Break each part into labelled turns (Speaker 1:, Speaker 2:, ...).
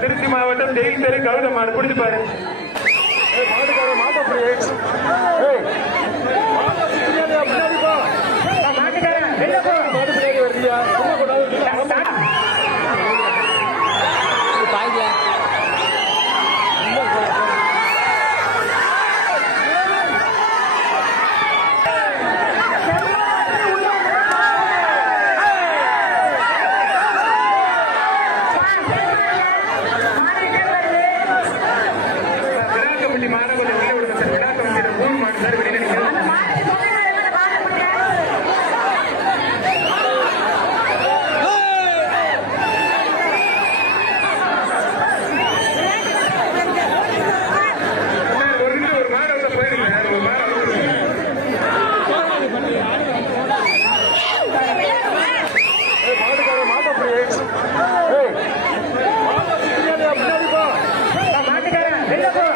Speaker 1: திருச்சி மாவட்டம் தெய்வம் பேரு கவுட மாடு பிடிச்சு பாரு மாட்டுக்கார மாட்டை பள்ளி மாணவர்கள் உள்ளே விடுங்க சார் விழா கமிட்டியில மூணு மாடு சார் வெளியில
Speaker 2: நிற்கிறது Hey!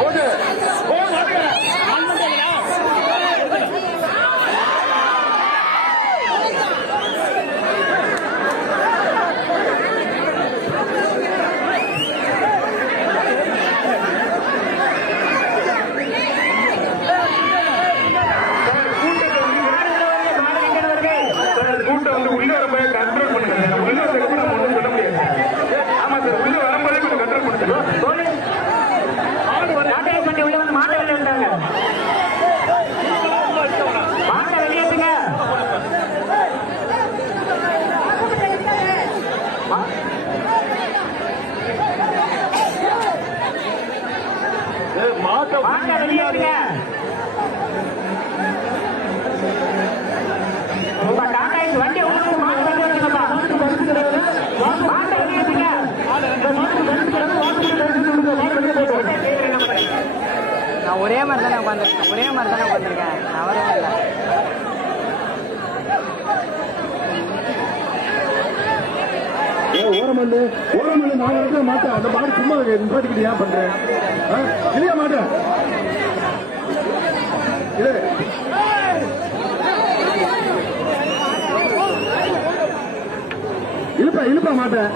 Speaker 3: நான் ஒரே மாதிரி தானே உட்காந்துருக்கேன் ஒரே மாதிரி தானே உட்காந்துருக்கேன் நான் வரவே இல்லை
Speaker 1: ஓரமல்லு ஓரமல்லு நான் இருக்கிற மாட்டேன் அந்த மாடு சும்மா நிப்பாட்டுக்கிட்டு ஏன் பண்றேன் இல்லையா மாட்டேன்? இழுப்ப மாட்டேன்.